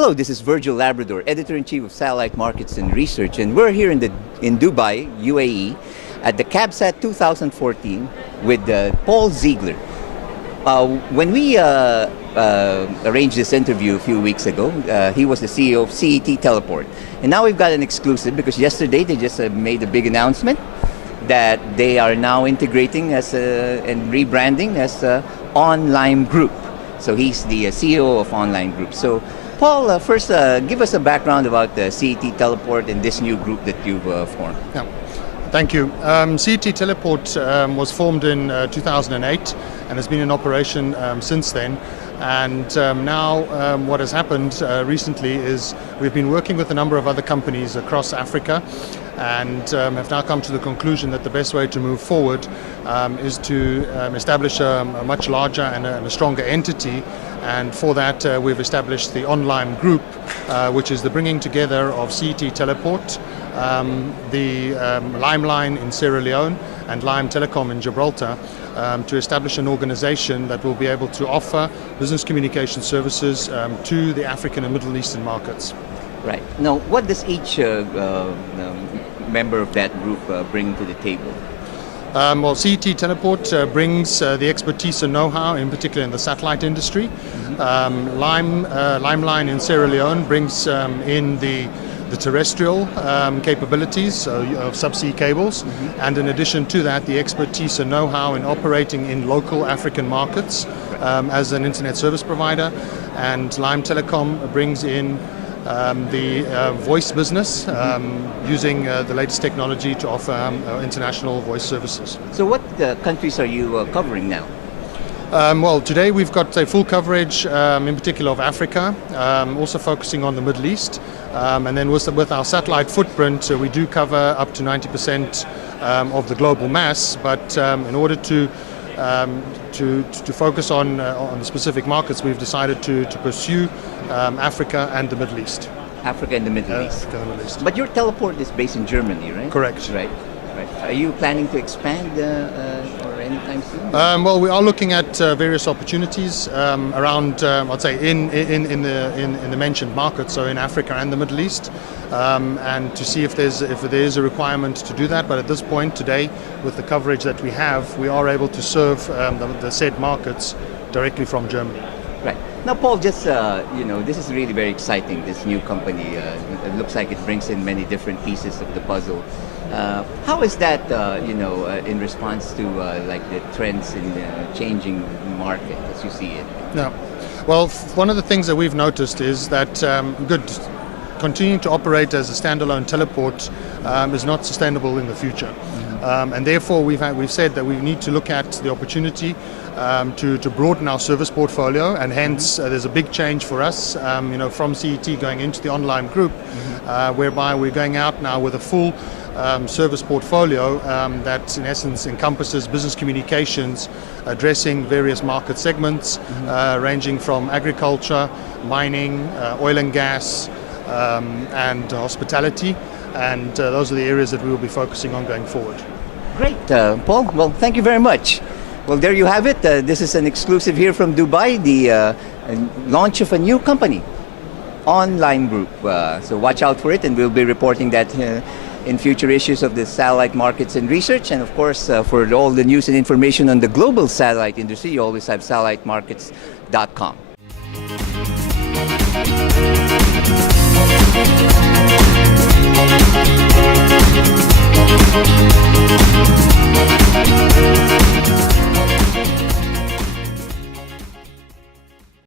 Hello, this is Virgil, Labrador, Editor-in-Chief of Satellite Markets and Research, and we're here in Dubai, UAE, at the Cabsat 2014 with Paul Ziegler. When we arranged this interview a few weeks ago, he was the CEO of CET Teleport. And now we've got an exclusive because yesterday they just made a big announcement that they are now integrating and rebranding as Onlime Group. So he's the CEO of Onlime Group. So Paul, first give us a background about CET Teleport and this new group that you've formed. Yeah. Thank you. CET Teleport was formed in 2008 and has been in operation since then. And now what has happened recently is we've been working with a number of other companies across Africa and have now come to the conclusion that the best way to move forward is to establish a much larger and a stronger entity. And for that we've established the Onlime Group, which is the bringing together of CET Teleport, the Limeline in Sierra Leone and Lime Telecom in Gibraltar, to establish an organization that will be able to offer business communication services to the African and Middle Eastern markets. Right. Now, what does each member of that group bring to the table? Well, CET Teleport brings the expertise and know-how, in particular in the satellite industry. Limeline in Sierra Leone brings in the terrestrial capabilities of subsea cables, and in addition to that, the expertise and know-how in operating in local African markets as an internet service provider. And Lime Telecom brings in the voice business, using the latest technology to offer international voice services. So what countries are you covering now? Well, today we've got a full coverage, in particular of Africa, also focusing on the Middle East, and then with our satellite footprint, we do cover up to 90% of the global mass. But in order to focus on the specific markets, we've decided to pursue Africa and the Middle East. Africa and the Middle East. Africa and the Middle East. But your teleport is based in Germany, right? Correct. Right. Are you planning to expand or anytime soon? Well, we are looking at various opportunities around, I'd say, in the mentioned markets, so in Africa and the Middle East, and to see if there is a requirement to do that. But at this point today, with the coverage that we have, we are able to serve the said markets directly from Germany. Right. Now, Paul, just, this is really very exciting, this new company. It looks like it brings in many different pieces of the puzzle. How is that, in response to like the trends in the changing market as you see it? Yeah. Well, one of the things that we've noticed is that continuing to operate as a standalone teleport is not sustainable in the future. And therefore we've said that we need to look at the opportunity to broaden our service portfolio, and hence there's a big change for us, from CET going into the Onlime Group, whereby we're going out now with a full service portfolio that in essence encompasses business communications, addressing various market segments, ranging from agriculture, mining, oil and gas, and hospitality. And those are the areas that we will be focusing on going forward. Great, Paul. Well, thank you very much. Well, there you have it. This is an exclusive here from Dubai, the launch of a new company, Onlime Group. So watch out for it, and we'll be reporting that in future issues of the Satellite Markets and Research. And of course, for all the news and information on the global satellite industry, you always have satellitemarkets.com.